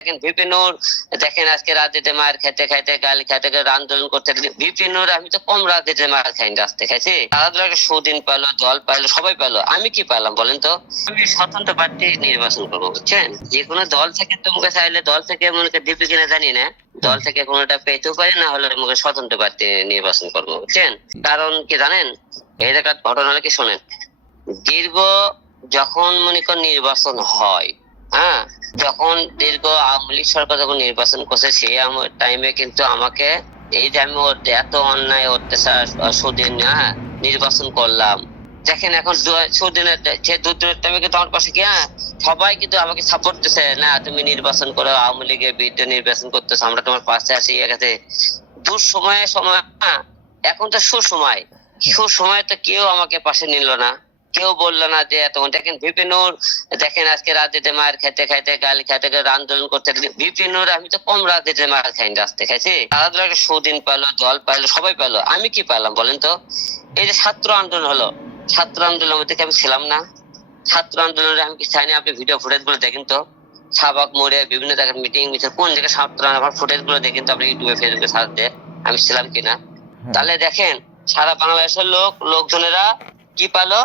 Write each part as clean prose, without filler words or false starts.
দেখেন ভিপিনুর, দেখেন আজকে রাজনীতি মার খেতে খাইতে গালি খাইতে আন্দোলন করতে ভিপিনুর, আমি তো কম রাজনীতি মার খাইনি, রাস্তায় খাইছি। তারা একটা সুদিন পাইলো, দল পাইলো, সবাই পাইলো, আমি কি পাইলাম বলেন তো? আমি স্বতন্ত্র প্রার্থী নির্বাচন করবো, বুঝছেন? যে কোনো দল থেকে তোমাকে চাইলে, দল থেকে মনে দিবে কিনা জানি না, দল থেকে কোনোটা পেতেও পারি, না হলে আমাকে স্বতন্ত্র প্রার্থী নির্বাচন করবো, বুঝছেন? কারণ কি জানেন, এই জায়গার ঘটনা হলে কি শোনেন, দীর্ঘ যখন মনে করেন নির্বাচন হয়, হ্যাঁ, যখন দীর্ঘ আওয়ামী লীগ সরকার যখন নির্বাচন করছে, সেই টাইমে কিন্তু আমাকে, এই যে আমি এত অন্যায় অত্যাচার সুদিন নির্বাচন করলাম, দেখেন এখন সুদিনের সে দুদিনের টাইমে কিন্তু আমার পাশে কি, সবাই কিন্তু আমাকে সাপোর্ট দিচ্ছে, না তুমি নির্বাচন করো, আওয়ামী লীগের বিরুদ্ধে নির্বাচন করতেছো, আমরা তোমার পাশে আছি। গেছে দুঃসময়ের সময়, এখন তো সুসময়, সুসময় তো কেউ আমাকে পাশে নিল না, কেউ বললো না যে এত। দেখেন ভিপিনুর, দেখেন আজকে রাজনীতি মার খেতে খাইতে গালি খাইতে আন্দোলন করতে ভিপিনুর, আমি তো কম রাজনীতি মার খাইনি, রাস্তায় খাইছি। তারা একটা সুদিন পাইলো, দল পাইলো, সবাই পাইলো, আমি কি পাইলাম বলেন তো? এই যে ছাত্র আন্দোলন হলো, ছাত্র আন্দোলনের মধ্যে আমি ছিলাম না? ছাত্র আন্দোলনে আমি কি চাইনি? আপনি ভিডিও ফুটেজ গুলো দেখেন তো, শাহবাগ মোড়ে বিভিন্ন জায়গায় মিটিং মিছিল, কোন জায়গায় ছাত্র, আমার ফুটেজ গুলো দেখেন তো আপনি ইউটিউবে ফেসবুকে সার্চ দিয়ে, আমি ছিলাম কিনা। তাহলে দেখেন সারা বাংলাদেশের লোকজনেরা কি পালো,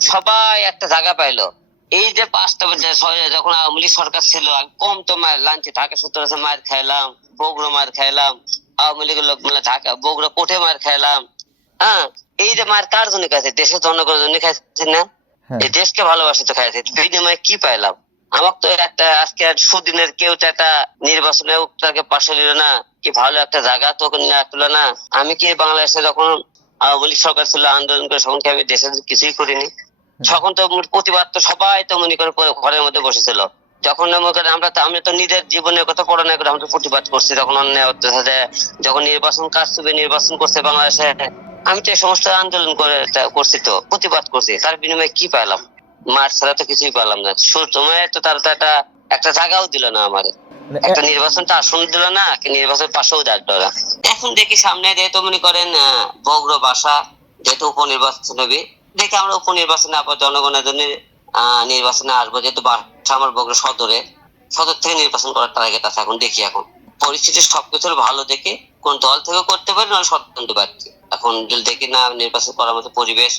সবাই একটা জায়গা পাইলো। এই যে 5টা যখন আওয়ামী লীগ সরকার ছিল, আমি কম তো মায়ের লাঞ্চে ঢাকা 17 মায়ের খাইলাম, বগুড়া মায়ের খাইলাম, আওয়ামী লীগের লোক মিলে ঢাকা বগুড়া কোঠে মায়ের খাইলাম। হ্যাঁ, এই যে মায়ের কার জন্য খাইছে? দেশের জনগণের জন্য খাইছে না? এই দেশকে ভালোবাসে তো খাইছে, বিনিময়ে কি পাইলাম? আমার তো একটা আজকে সুদিনের কেউ তো একটা নির্বাচনে তাকে পাশে নিল না, কি ভালো একটা জায়গা তো তুলো না। আমি কি বাংলাদেশে যখন আওয়ামী লীগ সরকার ছিল আন্দোলন করে, তখন কি আমি দেশের কিছুই করিনি? তখন তো প্রতিবাদ তো সবাই তো মনে করে ঘরের মধ্যে বসেছিল। যখন আমি তো নিজের জীবনের কথা পড়ানো করে আমরা প্রতিবাদ করছি, তখন অন্যায় অত্যাচারে যখন নির্বাচন কারচুপি নির্বাচন করছে বাংলাদেশে, আমি তো এই সমস্ত আন্দোলন করছি, তো প্রতিবাদ করছি, তার বিনিময়ে কি পেলাম? মার ছাড়া তো কিছুই পেলাম না। সময় তো তার তো একটা জায়গাও দিল না আমার, একটা নির্বাচনটা আসন দিল না, নির্বাচন পাশেও দেখলো না। এখন দেখি সামনে যেহেতু মনে করেন বগুড়া বাসা, যেহেতু উপনির্বাচন হবে, দেখি আমরা উপনির্বাচনে আবার জনগণের জন্য নির্বাচনে আসবো, যেহেতু বাসা আমার বগুড়া সদর থেকে নির্বাচন করার টার্গেট আছে। এখন দেখি, এখন পরিস্থিতি সবকিছুর ভালো দেখে কোন দল থেকে করতে পারি, না স্বতন্ত্র প্রার্থী। এখন যদি দেখি না নির্বাচন করার মতো পরিবেশ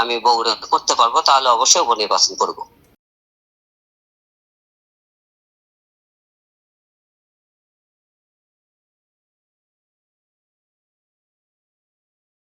আমি বগুড়া করতে পারবো, তাহলে অবশ্যই উপনির্বাচন করবো।